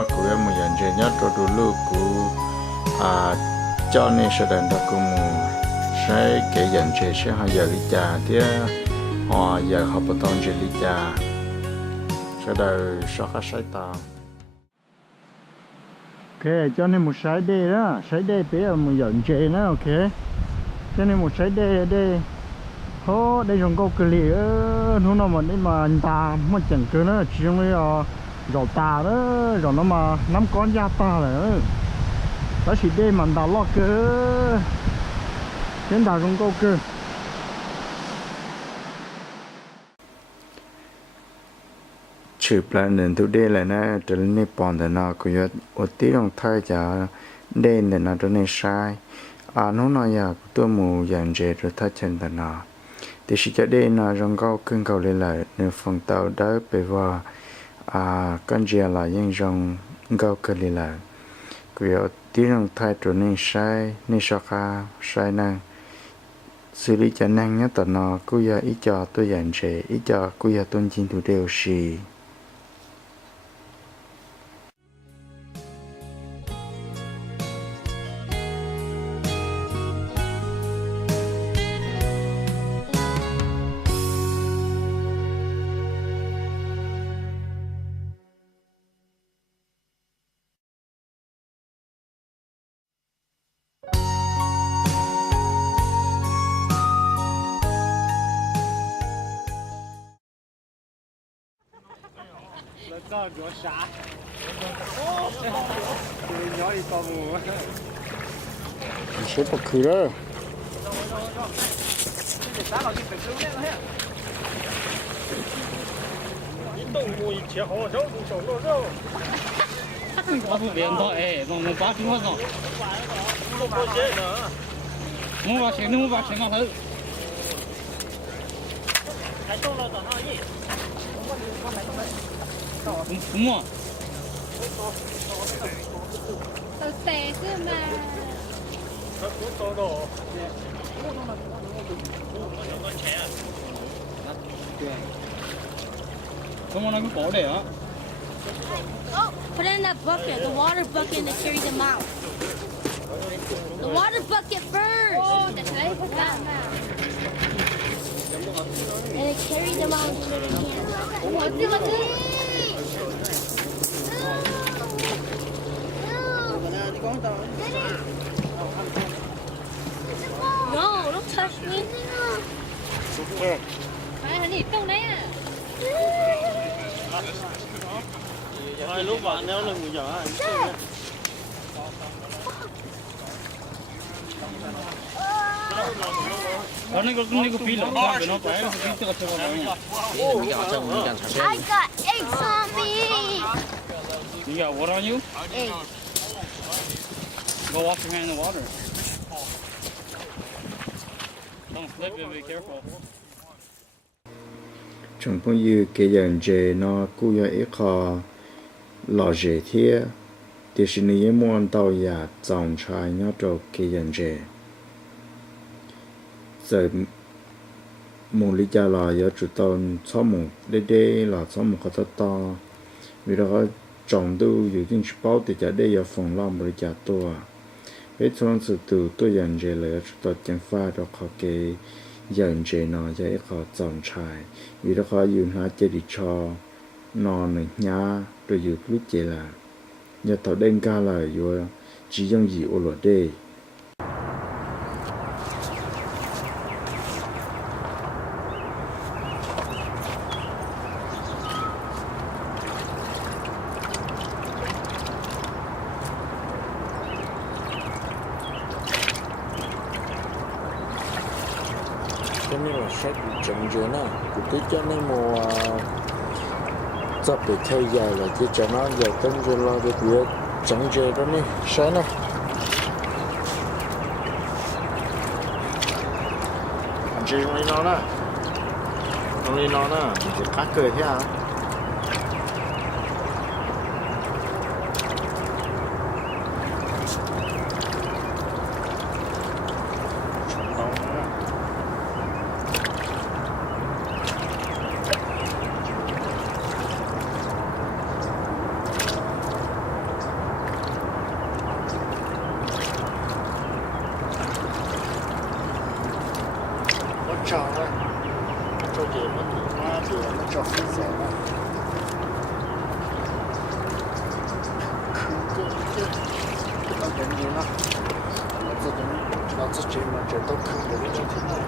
nó của em một dàn chơi nhất rồi đủ lúc của cho nên sẽ đàn đó cũng sẽ cái dàn chơi sẽ họ giờ lý trà thì họ giờ họ bắt đầu chơi lý trà sẽ đời sao các sai tao ok cho nên một sái đê đó sái đê bé là một dàn chơi nữa ok cho nên một sái đê đây hô đây dùng câu cười nó nào mà đây mà anh ta mà chẳng cứ nó chỉ trong cái rau ta đó rồi nó mà nắm con da ta rồi đó chỉ đây mà đào lót cơ đến đào dùng câu cơ chụp lại nền thu đây là nó trở nên bòn thì nó cũng có ở tí đồng thay cho đen thì nó trở nên sai nó nói là tôi mù dàn dệt rồi thay chân thì nó thì chỉ cho đây là trong câu cưng cầu lên lại nếu phần tàu đó bị vào con dìa là những dòng câu cơ lên lại vì ở tí trong thay trở nên sai nên sao cả sai năng xử lý cho năng nhất là nó cứ giờ ít cho tôi dàn dệt ít cho cứ giờ tôn chính thủ đều xì Có rửa xả. Nhỏ đi con mù. sẽ bật khử đó我不连到哎，我把什么上？我把钱拿头。还动了多少亿？什么？谁是嘛？怎么那个包的啊？ Oh, put it in that bucket, the water bucket, to carry them out. The water bucket first. Oh, that's right. And then carry them out so they can. What's it? No, don't touch me. okay Này, honey, don't there. Hai lúc bạn nếu là người giỏi.那个比冷饭比那白的比这个吃好吃。I got eggs on me. You got what on you? Eggs. Go wash your hand in the water. Don't slip it, be careful. chúng tôi như cái dàn dệt nó cũng có ít khó lò dệt thế thì xin ý muốn tàu ya dòng trái nhớ trâu cái dàn dệt giờ một lý do là do chủ tàu số một đây là số một có to vì đó trồng đâuอยู่ที่ชุบthìจะได้ยาฟองล้อมบริจาคตัวเพื่อช่วงสุดตัวอย่างเจเลยชุดตัวจังฟ้าเราขอเกยอย่างเจนอจะให้ขอจอมชายvì đó khó dùng há chế đi cho nó này nhá rồi dùng lúc chế là nhà thảo đen ca là vừa chỉ dùng gì ô lột đây cho nên là sách chậm rồi nè cụ tí cho nên mùa tập để thay dài là chỉ cho nó giờ tân rồi lo được việc chẳng chơi đó nè sáng nè anh chơi không đi nó nè không đi nó nè chỉ cắt cười thế à cho đó cho để nó tụi nó thì nó cho phi giờ đó nó gần như nó nó chỉ mà chỉ tao không được cái chuyện này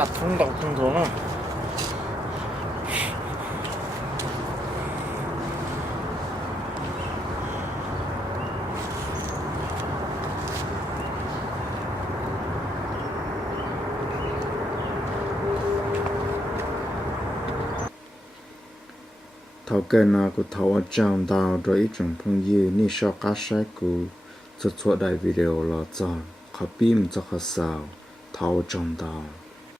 đặt thùng đậu thùng thùng nó thầu cái nào của thầu ở trong đào rồi ít trong phong dư ni sau cá sai của cho đại video là chọn copy mình cho sao thầu trong đào